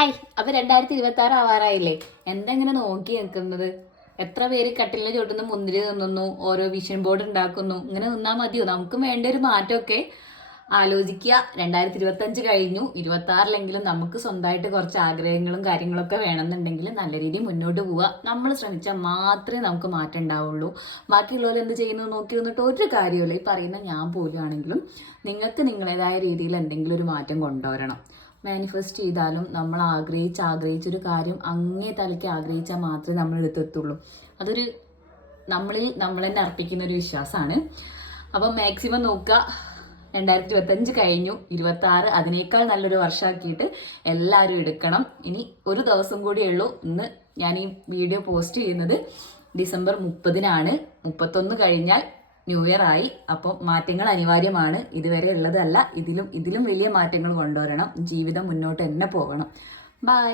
Hi. അപ്പൊ 2026 ആവാറായില്ലേ? എന്താ ഇങ്ങനെ നോക്കി നിൽക്കുന്നത്? എത്ര പേര് കട്ടിലിന്റെ ചോട്ടുന്നു മുന്തിരി തിന്നുന്നു, ഓരോ വിഷൻ ബോർഡ് ഉണ്ടാക്കുന്നു. ഇങ്ങനെ നിന്നാ മതിയോ? നമുക്കും വേണ്ട ഒരു മാറ്റമൊക്കെ ആലോചിക്കുക. 2025 കഴിഞ്ഞു, 26-ലെങ്കിലും നമുക്ക് സ്വന്തമായിട്ട് കുറച്ച് ആഗ്രഹങ്ങളും കാര്യങ്ങളൊക്കെ വേണമെന്നുണ്ടെങ്കിൽ നല്ല രീതിയിൽ മുന്നോട്ട് പോവുക. നമ്മൾ ശ്രമിച്ചാൽ മാത്രമേ നമുക്ക് മാറ്റം ഉണ്ടാവുള്ളൂ. ബാക്കിയുള്ളവർ എന്ത് ചെയ്യുന്നു നോക്കി നിന്നിട്ട് ഒരു കാര്യമില്ല. ഈ പറയുന്ന ഞാൻ പോലും ആണെങ്കിലും നിങ്ങൾക്ക് നിങ്ങളേതായ രീതിയിൽ എന്തെങ്കിലും ഒരു മാറ്റം കൊണ്ടുവരണം. മാനിഫെസ്റ്റ് ചെയ്താലും നമ്മൾ ആഗ്രഹിച്ചൊരു കാര്യം അങ്ങേ തലയ്ക്ക് ആഗ്രഹിച്ചാൽ മാത്രമേ നമ്മൾ എടുത്തെത്തുള്ളൂ. അതൊരു നമ്മൾ തന്നെ അർപ്പിക്കുന്ന ഒരു വിശ്വാസമാണ്. അപ്പം മാക്സിമം നോക്കുക. 2025 കഴിഞ്ഞു, 26 അതിനേക്കാൾ നല്ലൊരു വർഷമാക്കിയിട്ട് എല്ലാവരും എടുക്കണം. ഇനി ഒരു ദിവസം കൂടിയേ ഉള്ളൂ. ഇന്ന് ഞാൻ ഈ വീഡിയോ പോസ്റ്റ് ചെയ്യുന്നത് ഡിസംബർ 30-നാണ്. 31 കഴിഞ്ഞാൽ ന്യൂ ഇയർ ആയി. അപ്പോൾ മാറ്റങ്ങൾ അനിവാര്യമാണ്. ഇതുവരെ ഉള്ളതല്ല, ഇതിലും വലിയ മാറ്റങ്ങൾ കൊണ്ടുവരണം. ജീവിതം മുന്നോട്ട് തന്നെ പോകണം. ബൈ.